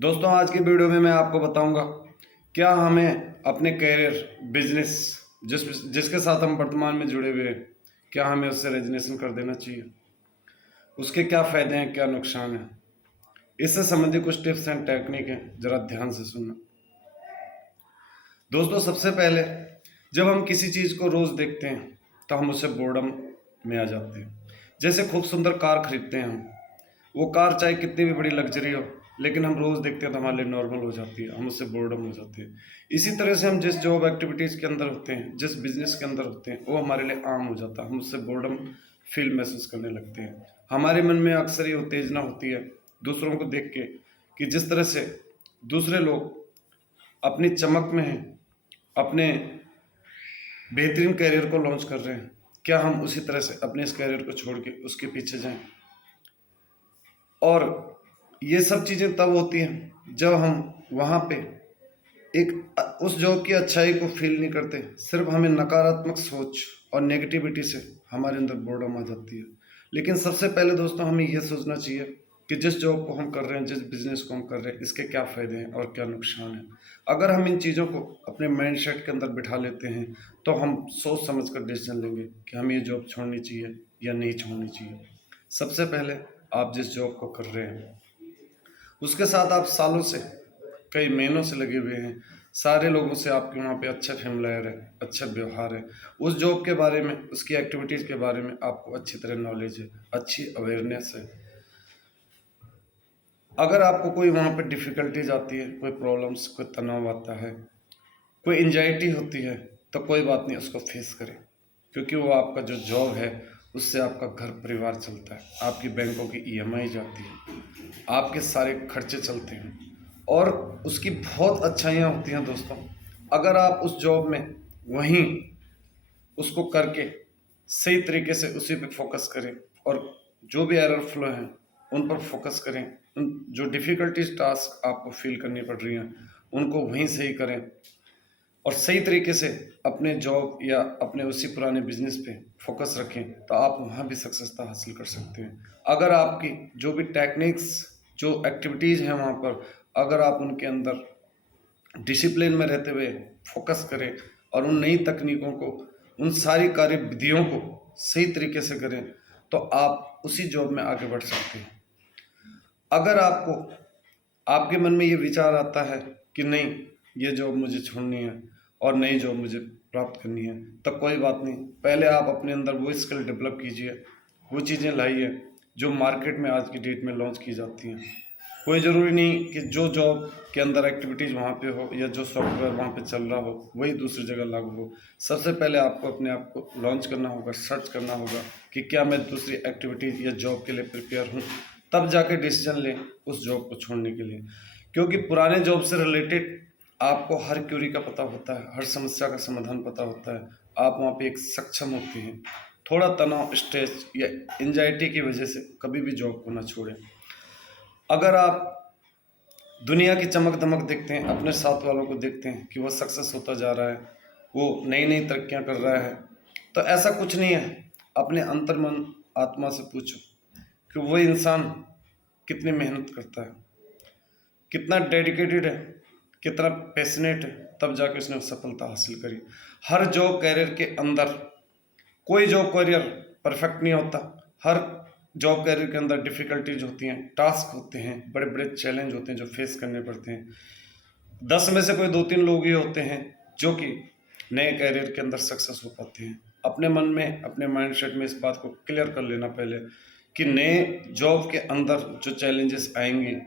दोस्तों आज की वीडियो में मैं आपको बताऊंगा क्या हमें अपने करियर बिजनेस जिसके साथ हम वर्तमान में जुड़े हुए हैं क्या हमें उससे रेजिग्नेशन कर देना चाहिए। उसके क्या फ़ायदे हैं, क्या नुकसान है, इससे संबंधित कुछ टिप्स एंड टेक्निक हैं, ज़रा ध्यान से सुनना। दोस्तों सबसे पहले जब हम किसी चीज़ को रोज़ देखते हैं तो हम उससे बोर्डम में आ जाते हैं। जैसे खूब सुंदर कार खरीदते हैं हम, वो कार चाहे कितनी भी बड़ी लग्जरी हो लेकिन हम रोज़ देखते हैं तो हमारे लिए नॉर्मल हो जाती है, हम उससे बोर्डम हो जाते हैं। इसी तरह से हम जिस जॉब एक्टिविटीज़ के अंदर होते हैं, जिस बिजनेस के अंदर होते हैं, वो हमारे लिए आम हो जाता है, हम उससे बोर्डम फील महसूस करने लगते हैं। हमारे मन में अक्सर ये उत्तेजना होती है दूसरों को देख के कि जिस तरह से दूसरे लोग अपनी चमक में हैं, अपने बेहतरीन करियर को लॉन्च कर रहे हैं, क्या हम उसी तरह से अपने इस करियर को छोड़ के उसके पीछे जाएं। और ये सब चीज़ें तब होती हैं जब हम वहाँ पे उस जॉब की अच्छाई को फील नहीं करते, सिर्फ हमें नकारात्मक सोच और नेगेटिविटी से हमारे अंदर बोर्डम आ जाती है। लेकिन सबसे पहले दोस्तों हमें ये सोचना चाहिए कि जिस जॉब को हम कर रहे हैं, जिस बिजनेस को हम कर रहे हैं, इसके क्या फ़ायदे हैं और क्या नुकसान हैं। अगर हम इन चीज़ों को अपने माइंड सेट के अंदर बिठा लेते हैं तो हम सोच समझ कर डिसीजन लेंगे कि हमें ये जॉब छोड़नी चाहिए या नहीं छोड़नी चाहिए। सबसे पहले आप जिस जॉब को कर रहे हैं उसके साथ आप सालों से, कई महीनों से लगे हुए हैं, सारे लोगों से आपके वहाँ पे अच्छा फेमिलियर है, अच्छा व्यवहार है, उस जॉब के बारे में, उसकी एक्टिविटीज़ के बारे में आपको अच्छी तरह नॉलेज है, अच्छी अवेयरनेस है। अगर आपको कोई वहाँ पे डिफ़िकल्टीज आती है, कोई प्रॉब्लम्स, कोई तनाव आता है, कोई एंजाइटी होती है, तो कोई बात नहीं, उसको फेस करें, क्योंकि वो आपका जो जॉब है उससे आपका घर परिवार चलता है, आपकी बैंकों की ईएमआई जाती है, आपके सारे खर्चे चलते हैं और उसकी बहुत अच्छाइयाँ होती हैं दोस्तों। अगर आप उस जॉब में वहीं उसको करके सही तरीके से उसी पे फोकस करें और जो भी एरर फ्लो हैं उन पर फोकस करें, उन जो डिफ़िकल्टीज टास्क आपको फील करनी पड़ रही हैं उनको वहीं सही करें और सही तरीके से अपने जॉब या अपने उसी पुराने बिजनेस पे फोकस रखें तो आप वहाँ भी सक्सेसता हासिल कर सकते हैं। अगर आपकी जो भी टेक्निक्स, जो एक्टिविटीज़ हैं वहाँ पर, अगर आप उनके अंदर डिसिप्लिन में रहते हुए फोकस करें और उन नई तकनीकों को, उन सारी कार्य विधियों को सही तरीके से करें तो आप उसी जॉब में आगे बढ़ सकते हैं। अगर आपको, आपके मन में ये विचार आता है कि नहीं ये जॉब मुझे छोड़नी है और नई जॉब मुझे प्राप्त करनी है, तो कोई बात नहीं, पहले आप अपने अंदर वो स्किल डेवलप कीजिए, वो चीज़ें लाइए जो मार्केट में आज की डेट में लॉन्च की जाती हैं। कोई ज़रूरी नहीं कि जो जॉब के अंदर एक्टिविटीज़ वहाँ पे हो या जो सॉफ्टवेयर वहाँ पे चल रहा हो वही दूसरी जगह लागू हो। सबसे पहले आपको अपने आप को लॉन्च करना होगा, सर्च करना होगा कि क्या मैं दूसरी एक्टिविटीज़ या जॉब के लिए प्रिपेयर हूँ, तब जाके डिसीजन लें उस जॉब को छोड़ने के लिए। क्योंकि पुराने जॉब से रिलेटेड आपको हर क्यूरी का पता होता है, हर समस्या का समाधान पता होता है, आप वहाँ पे एक सक्षम होते हैं। थोड़ा तनाव, स्ट्रेस या एंजाइटी की वजह से कभी भी जॉब को ना छोड़ें। अगर आप दुनिया की चमक दमक देखते हैं, अपने साथ वालों को देखते हैं कि वो सक्सेस होता जा रहा है, वो नई नई तरक्कियां कर रहा है, तो ऐसा कुछ नहीं है। अपने अंतर्मन आत्मा से पूछो कि वो इंसान कितनी मेहनत करता है, कितना डेडिकेटेड है, कितना पैशनेट है, तब जाके उसने सफलता हासिल करी। हर जॉब कैरियर के अंदर कोई जॉब कैरियर परफेक्ट नहीं होता, हर जॉब कैरियर के अंदर डिफ़िकल्टीज होती हैं, टास्क होते हैं, बड़े बड़े चैलेंज होते हैं जो फेस करने पड़ते हैं। 10 में से कोई 2-3 लोग ही होते हैं जो कि नए कैरियर के अंदर सक्सेस हो पाते हैं। अपने मन में, अपने माइंडसेट में इस बात को क्लियर कर लेना पहले कि नए जॉब के अंदर जो चैलेंजेस आएंगे,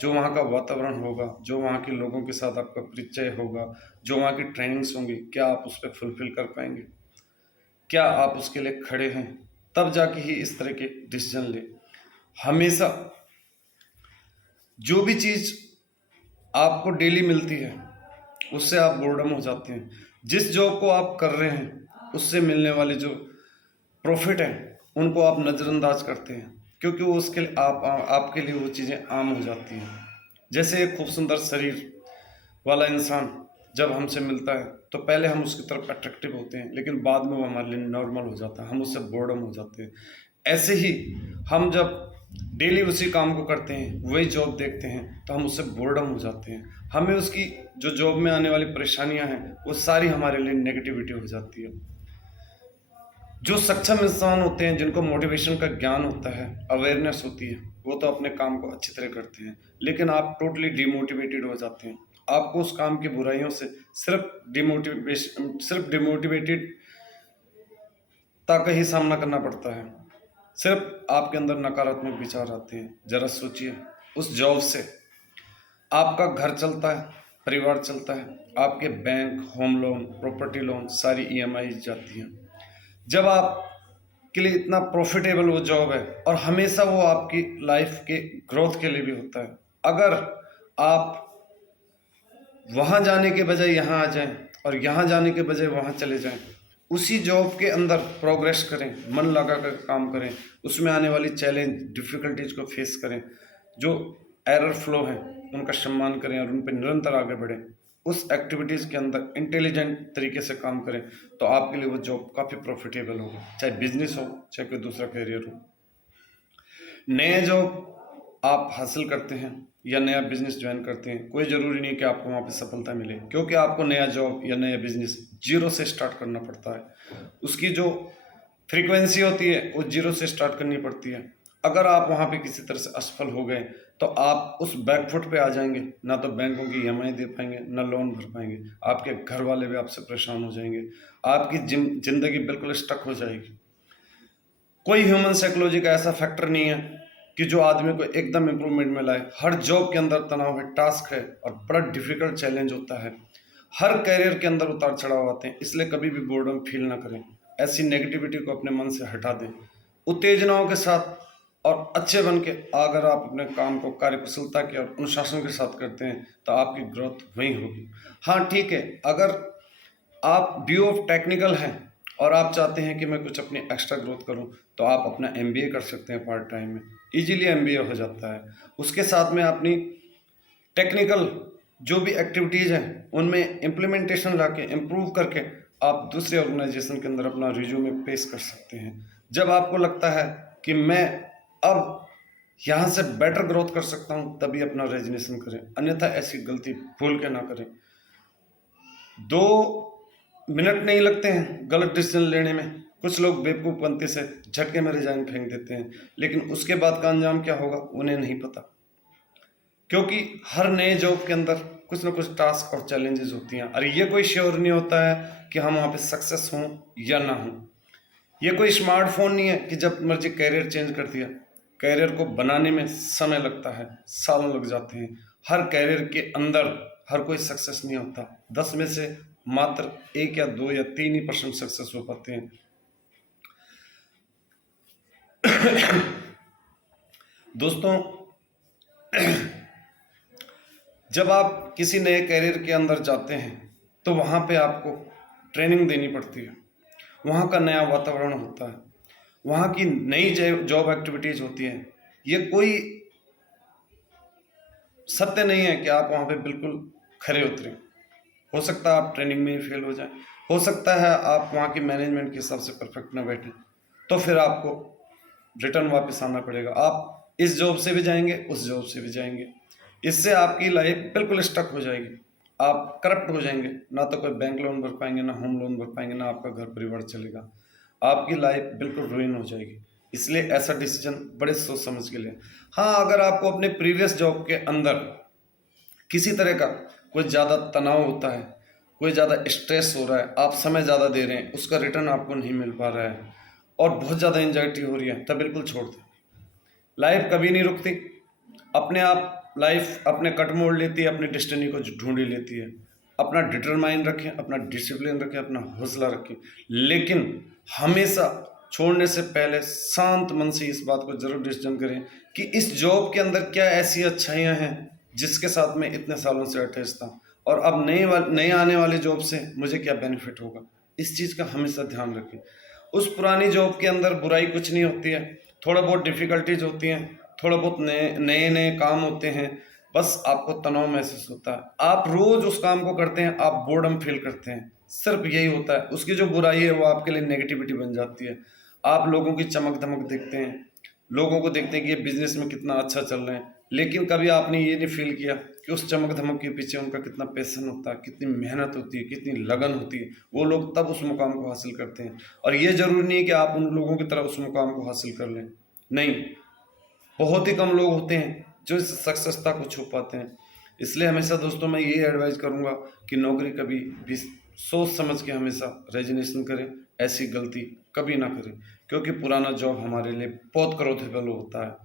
जो वहाँ का वातावरण होगा, जो वहाँ के लोगों के साथ आपका परिचय होगा, जो वहाँ की ट्रेनिंग्स होंगी, क्या आप उस पर फुलफिल कर पाएंगे, क्या आप उसके लिए खड़े हैं, तब जाके ही इस तरह के डिसीजन लें। हमेशा जो भी चीज़ आपको डेली मिलती है उससे आप बोर्डम हो जाते हैं। जिस जॉब को आप कर रहे हैं उससे मिलने वाले जो प्रॉफिट हैं उनको आप नज़रअंदाज करते हैं, क्योंकि वो उसके लिए आपके लिए वो चीज़ें आम हो जाती हैं। जैसे एक खूब सुंदर शरीर वाला इंसान जब हमसे मिलता है तो पहले हम उसकी तरफ अट्रैक्टिव होते हैं, लेकिन बाद में वो हमारे लिए नॉर्मल हो जाता है, हम उससे बोर्डम हो जाते हैं। ऐसे ही हम जब डेली उसी काम को करते हैं, वही जॉब देखते हैं, तो हम उससे बोर्डम हो जाते हैं। हमें उसकी जो जॉब में आने वाली परेशानियां हैं वो सारी हमारे लिए नेगेटिविटी हो जाती है। जो सक्षम इंसान होते हैं, जिनको मोटिवेशन का ज्ञान होता है, अवेयरनेस होती है, वो तो अपने काम को अच्छी तरह करते हैं। लेकिन आप टोटली डिमोटिवेटेड हो जाते हैं। आपको उस काम की बुराइयों से सिर्फ डिमोटिवेटेड का ही सामना करना पड़ता है। सिर्फ आपके अंदर नकारात्मक विचार आते हैं। जरा सोचिए, उस जॉब से आपका घर चलता है, परिवार चलता है, आपके bank, home loan, property loan, सारी ईएमआई जाती हैं। जब आप के लिए इतना प्रॉफिटेबल वो जॉब है, और हमेशा वो आपकी लाइफ के ग्रोथ के लिए भी होता है। अगर आप वहाँ जाने के बजाय यहाँ आ जाएं और यहाँ जाने के बजाय वहाँ चले जाएं, उसी जॉब के अंदर प्रोग्रेस करें, मन लगा कर काम करें, उसमें आने वाली चैलेंज, डिफ़िकल्टीज को फेस करें, जो एरर फ्लो है उनका सम्मान करें और उन पर निरंतर आगे बढ़ें, उस एक्टिविटीज़ के अंदर इंटेलिजेंट तरीके से काम करें, तो आपके लिए वो जॉब काफ़ी प्रॉफिटेबल होगा। चाहे बिजनेस हो, चाहे कोई दूसरा करियर हो। नया जॉब आप हासिल करते हैं या नया बिजनेस ज्वाइन करते हैं, कोई ज़रूरी नहीं कि आपको वहाँ पे सफलता मिले, क्योंकि आपको नया जॉब या नया बिजनेस जीरो से स्टार्ट करना पड़ता है। उसकी जो फ्रीक्वेंसी होती है वो जीरो से स्टार्ट करनी पड़ती है। अगर आप वहाँ पे किसी तरह से असफल हो गए तो आप उस बैकफुट पे आ जाएंगे, ना तो बैंकों की ईएमआई दे पाएंगे, ना लोन भर पाएंगे, आपके घर वाले भी आपसे परेशान हो जाएंगे, आपकी जिंदगी बिल्कुल स्टक हो जाएगी। कोई ह्यूमन साइकोलॉजी का ऐसा फैक्टर नहीं है कि जो आदमी को एकदम इम्प्रूवमेंट में लाए। हर जॉब के अंदर तनाव है, टास्क है और बड़ा डिफिकल्ट चैलेंज होता है। हर कैरियर के अंदर उतार चढ़ाव आते हैं, इसलिए कभी भी बोर्डम फील ना करें। ऐसी नेगेटिविटी को अपने मन से हटा दें। उत्तेजनाओं के साथ और अच्छे बन के अगर आप अपने काम को कार्यकुशलता के और अनुशासन के साथ करते हैं तो आपकी ग्रोथ वहीं होगी। हाँ ठीक है, अगर आप BA ऑफ टेक्निकल हैं और आप चाहते हैं कि मैं कुछ अपनी एक्स्ट्रा ग्रोथ करूं, तो आप अपना MBA कर सकते हैं पार्ट टाइम में, इजीली MBA हो जाता है। उसके साथ में अपनी टेक्निकल जो भी एक्टिविटीज़ हैं उनमें इम्प्लीमेंटेशन लाके इम्प्रूव करके आप दूसरे ऑर्गेनाइजेशन के अंदर अपना रिज्यूमे पेश कर सकते हैं। जब आपको लगता है कि मैं अब यहाँ से बेटर ग्रोथ कर सकता हूँ, तभी अपना रेजिग्नेशन करें, अन्यथा ऐसी गलती भूल के ना करें। 2 मिनट नहीं लगते हैं गलत डिसीजन लेने में। कुछ लोग बेवकूफ़पंती से झटके में रिजाइन फेंक देते हैं, लेकिन उसके बाद का अंजाम क्या होगा उन्हें नहीं पता, क्योंकि हर नए जॉब के अंदर कुछ ना कुछ टास्क और चैलेंजेस होती हैं, और ये कोई श्योर नहीं होता है कि हम वहाँ पे सक्सेस हों या ना हों। ये कोई स्मार्टफोन नहीं है कि जब मर्जी कैरियर चेंज कर दिया। कैरियर को बनाने में समय लगता है, सालों लग जाते हैं। हर कैरियर के अंदर हर कोई सक्सेस नहीं होता। 10 में से मात्र 1 या 2 या 3 ही % सक्सेस हो पाते हैं। दोस्तों, जब आप किसी नए कैरियर के अंदर जाते हैं तो वहाँ पे आपको ट्रेनिंग देनी पड़ती है, वहाँ का नया वातावरण होता है, वहाँ की नई जॉब एक्टिविटीज़ होती हैं। ये कोई सत्य नहीं है कि आप वहाँ पे बिल्कुल खरे उतरें। हो सकता है आप ट्रेनिंग में ही फेल हो जाएं, हो सकता है आप वहाँ की मैनेजमेंट के हिसाब से परफेक्ट ना बैठें, तो फिर आपको रिटर्न वापस आना पड़ेगा। आप इस जॉब से भी जाएंगे, उस जॉब से भी जाएंगे, इससे आपकी लाइफ बिल्कुल स्टक हो जाएगी। आप करप्ट हो जाएंगे, ना तो कोई बैंक लोन भर पाएंगे, ना होम लोन भर पाएंगे, ना आपका घर परिवार चलेगा। आपकी लाइफ बिल्कुल रुइन हो जाएगी। इसलिए ऐसा डिसीजन बड़े सोच समझ के लिए। हाँ, अगर आपको अपने प्रीवियस जॉब के अंदर किसी तरह का कोई ज़्यादा तनाव होता है, कोई ज़्यादा स्ट्रेस हो रहा है, आप समय ज़्यादा दे रहे हैं, उसका रिटर्न आपको नहीं मिल पा रहा है और बहुत ज़्यादा एंजाइटी हो रही है, तब बिल्कुल छोड़ दें। लाइफ कभी नहीं रुकती, अपने आप लाइफ अपने कट मोड़ लेती है, अपनी डेस्टिनी को ढूंढ लेती है। अपना डिटरमाइन रखें, अपना डिसिप्लिन रखें, अपना हौसला रखें, लेकिन हमेशा छोड़ने से पहले शांत मन से इस बात को जरूर डिसीजन करें कि इस जॉब के अंदर क्या ऐसी अच्छाइयाँ हैं जिसके साथ मैं इतने सालों से अटैच था, और अब नए आने वाले जॉब से मुझे क्या बेनिफिट होगा। इस चीज़ का हमेशा ध्यान रखें। उस पुरानी जॉब के अंदर बुराई कुछ नहीं होती है, थोड़ा बहुत डिफ़िकल्टीज होती हैं, थोड़ा बहुत नए काम होते हैं, बस आपको तनाव महसूस होता है। आप रोज़ उस काम को करते हैं, आप बोर्डम फील करते हैं, सिर्फ यही होता है। उसकी जो बुराई है वो आपके लिए नेगेटिविटी बन जाती है। आप लोगों की चमक धमक देखते हैं, लोगों को देखते हैं कि ये बिजनेस में कितना अच्छा चल रहा है, लेकिन कभी आपने ये नहीं फील किया कि उस चमक धमक के पीछे उनका कितना पैशन होता है, कितनी मेहनत होती है, कितनी लगन होती है। वो लोग तब उस मुकाम को हासिल करते हैं। और ये जरूरी नहीं है कि आप उन लोगों की तरह उस मुकाम को हासिल कर लें, नहीं, बहुत ही कम लोग होते हैं जो इस सक्सेसता को छू पाते हैं। इसलिए हमेशा दोस्तों मैं ये एडवाइस करूंगा कि नौकरी कभी भी सोच समझ के हमेशा रेजिग्नेशन करें, ऐसी गलती कभी ना करें, क्योंकि पुराना जॉब हमारे लिए बहुत क्रोथेबल होता है।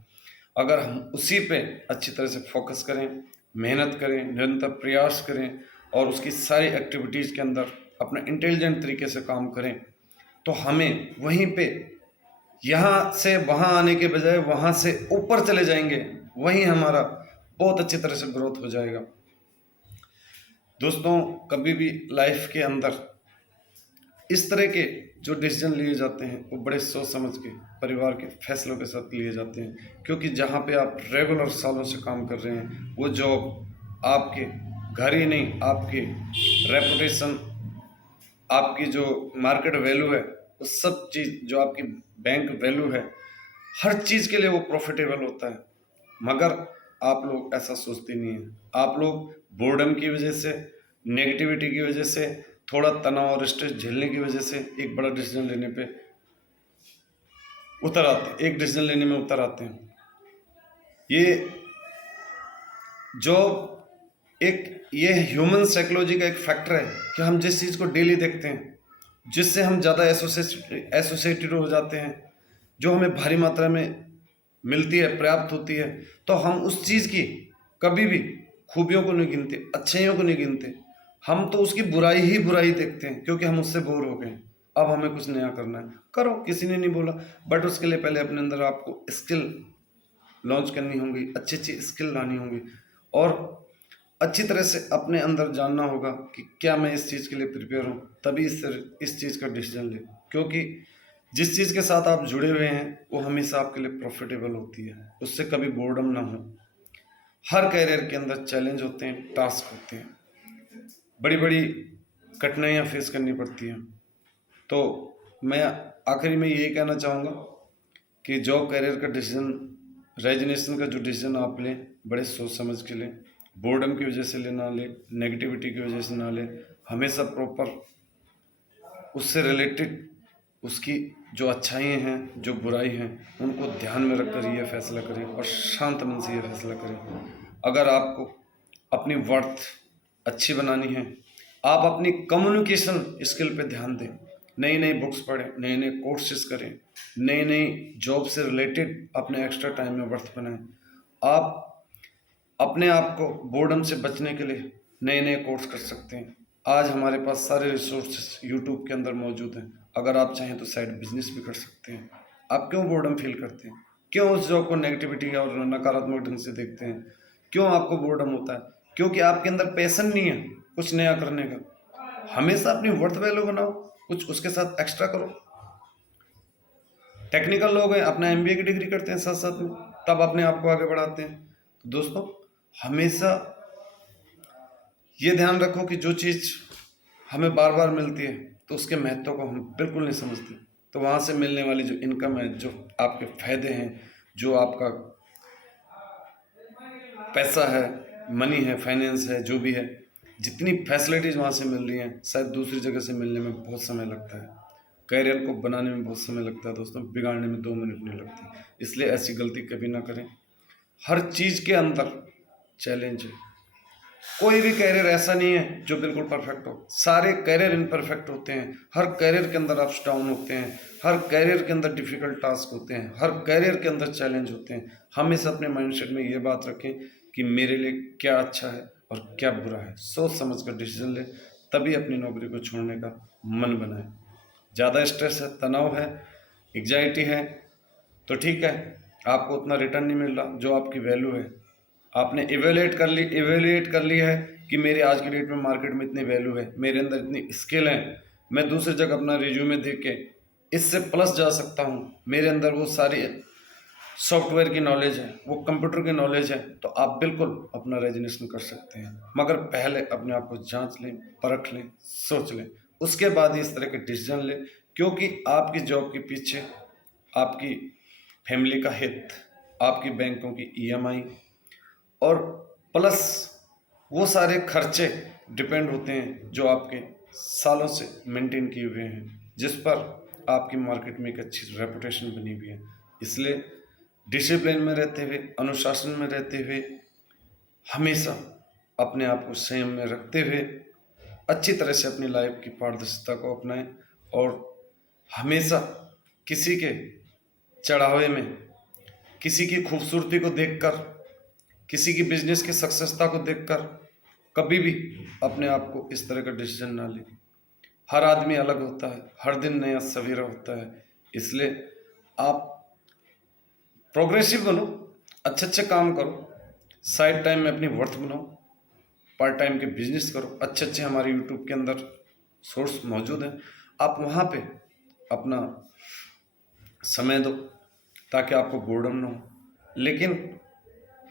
अगर हम उसी पे अच्छी तरह से फोकस करें, मेहनत करें, निरंतर प्रयास करें और उसकी सारी एक्टिविटीज़ के अंदर अपना इंटेलिजेंट तरीके से काम करें, तो हमें वहीं पे यहाँ से वहाँ आने के बजाय वहाँ से ऊपर चले जाएंगे, वहीं हमारा बहुत अच्छी तरह से ग्रोथ हो जाएगा। दोस्तों, कभी भी लाइफ के अंदर इस तरह के जो डिसीजन लिए जाते हैं वो बड़े सोच समझ के परिवार के फैसलों के साथ लिए जाते हैं, क्योंकि जहाँ पे आप रेगुलर सालों से काम कर रहे हैं वो जॉब आपके घर ही नहीं, आपके रेपुटेशन, आपकी जो मार्केट वैल्यू है, वो सब चीज़ जो आपकी बैंक वैल्यू है, हर चीज़ के लिए वो प्रॉफिटेबल होता है। मगर आप लोग ऐसा सोचते नहीं हैं। आप लोग बोर्डम की वजह से, नेगेटिविटी की वजह से, थोड़ा तनाव और स्ट्रेस झेलने की वजह से एक बड़ा डिसीजन लेने पे उतर आते हैं, एक डिसीजन लेने में उतर आते हैं। ये ये ह्यूमन साइकोलॉजी का एक फैक्टर है कि हम जिस चीज़ को डेली देखते हैं, जिससे हम ज़्यादा एसोसिएटेड हो जाते हैं, जो हमें भारी मात्रा में मिलती है, प्राप्त होती है, तो हम उस चीज़ की कभी भी खूबियों को नहीं गिनते, अच्छाइयों को नहीं गिनते। हम तो उसकी बुराई ही बुराई देखते हैं, क्योंकि हम उससे बोर हो गए। अब हमें कुछ नया करना है, करो, किसी ने नहीं बोला, बट उसके लिए पहले अपने अंदर आपको स्किल लॉन्च करनी होंगी, अच्छी अच्छी स्किल लानी होंगी और अच्छी तरह से अपने अंदर जानना होगा कि क्या मैं इस चीज़ के लिए प्रिपेयर हूँ, तभी इस चीज़ का डिसीजन ले। क्योंकि जिस चीज़ के साथ आप जुड़े हुए हैं वो हमेशा आपके लिए प्रॉफिटेबल होती है, उससे कभी बोर्डम ना हो। हर कैरियर के अंदर चैलेंज होते हैं, टास्क होते हैं, बड़ी बड़ी कठिनाइयाँ फेस करनी पड़ती हैं। तो मैं आखिरी में यही कहना चाहूँगा कि जॉब कैरियर का डिसीजन, रेजिग्नेशन का जो डिसीजन आप लें, बड़े सोच समझ के लें, बोर्डम की वजह से ना लें, नेगेटिविटी की वजह से ना लें। हमेशा प्रॉपर उससे रिलेटेड उसकी जो अच्छाई हैं, जो बुराई हैं, उनको ध्यान में रखकर ये फैसला करें और शांत मन से ये फैसला करें। अगर आपको अपनी वर्थ अच्छी बनानी है, आप अपनी कम्युनिकेशन स्किल पे ध्यान दें, नई नई बुक्स पढ़ें, नए नए कोर्सेज करें, नई नई जॉब से रिलेटेड अपने एक्स्ट्रा टाइम में वर्थ बनाएं। आप अपने आप को बोर्डम से बचने के लिए नए नए कोर्स कर सकते हैं। आज हमारे पास सारे रिसोर्सेस यूट्यूब के अंदर मौजूद हैं। अगर आप चाहें तो साइड बिजनेस भी कर सकते हैं। आप क्यों बोर्डम फील करते हैं? क्यों उस जॉब को नेगेटिविटी और नकारात्मक ढंग से देखते हैं? क्यों आपको बोर्डम होता है? क्योंकि आपके अंदर पैशन नहीं है कुछ नया करने का। हमेशा अपनी वर्थ वैल्यू बनाओ, कुछ उसके साथ एक्स्ट्रा करो। टेक्निकल लोग हैं, अपना एमबीए की डिग्री करते हैं साथ साथ में, तब अपने आप को आगे बढ़ाते हैं। तो दोस्तों, हमेशा ये ध्यान रखो कि जो चीज़ हमें बार बार मिलती है तो उसके महत्व को हम बिल्कुल नहीं समझते। तो वहाँ से मिलने वाली जो इनकम है, जो आपके फायदे हैं, जो आपका पैसा है, मनी है, फाइनेंस है, जो भी है, जितनी फैसिलिटीज़ वहाँ से मिल रही हैं, शायद दूसरी जगह से मिलने में बहुत समय लगता है। कैरियर को बनाने में बहुत समय लगता है दोस्तों, बिगाड़ने में 2 मिनट नहीं लगते। इसलिए ऐसी गलती कभी ना करें। हर चीज़ के अंदर चैलेंज है। कोई भी कैरियर ऐसा नहीं है जो बिल्कुल परफेक्ट हो। सारे कैरियर इनपरफेक्ट होते हैं। हर कैरियर के अंदर अप्स डाउन होते हैं। हर कैरियर के अंदर डिफ़िकल्ट टास्क होते हैं। हर कैरियर के अंदर चैलेंज होते हैं। हमेशा अपने माइंडसेट में ये बात रखें कि मेरे लिए क्या अच्छा है और क्या बुरा है। सोच समझ कर डिसीजन लें, तभी अपनी नौकरी को छोड़ने का मन बनाए। ज़्यादा स्ट्रेस है, तनाव है, एग्जाइटी है, तो ठीक है, आपको उतना रिटर्न नहीं मिल रहा जो आपकी वैल्यू है। आपने इवेल्युएट कर ली है कि मेरे आज की डेट में मार्केट में इतनी वैल्यू है, मेरे अंदर इतनी स्किल है, मैं दूसरी जगह अपना रिज्यूमे देख के इससे प्लस जा सकता हूँ, मेरे अंदर वो सारी सॉफ्टवेयर की नॉलेज है, वो कंप्यूटर की नॉलेज है, तो आप बिल्कुल अपना रेजिग्नेशन कर सकते हैं। मगर पहले अपने आप को जांच लें, परख लें, सोच लें, उसके बाद इस तरह के डिसीजन लें, क्योंकि आपकी जॉब के पीछे आपकी फैमिली का हित, आपकी बैंकों की ईएमआई और प्लस वो सारे खर्चे डिपेंड होते हैं जो आपके सालों से मेंटेन किए हुए हैं, जिस पर आपकी मार्केट में एक अच्छी रेपुटेशन बनी हुई है। इसलिए डिसिप्लिन में रहते हुए, अनुशासन में रहते हुए, हमेशा अपने आप को संयम में रखते हुए अच्छी तरह से अपनी लाइफ की पारदर्शिता को अपनाएं और हमेशा किसी के चढ़ावे में, किसी की खूबसूरती को देखकर, किसी की बिजनेस की सक्सेसता को देखकर कभी भी अपने आप को इस तरह का डिसीजन ना लें। हर आदमी अलग होता है, हर दिन नया सवेरा होता है। इसलिए आप प्रोग्रेसिव बनो, अच्छे अच्छे काम करो, साइड टाइम में अपनी वर्थ बनाओ, पार्ट टाइम के बिजनेस करो। अच्छे अच्छे हमारे यूट्यूब के अंदर सोर्स मौजूद हैं, आप वहाँ पे अपना समय दो ताकि आपको बोर्डम ना हो। लेकिन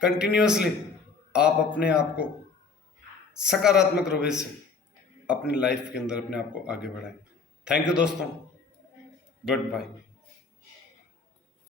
कंटिन्यूअसली आप अपने आप को सकारात्मक रवैये से अपनी लाइफ के अंदर अपने आप को आगे बढ़ाएं। थैंक यू दोस्तों, गुड बाय।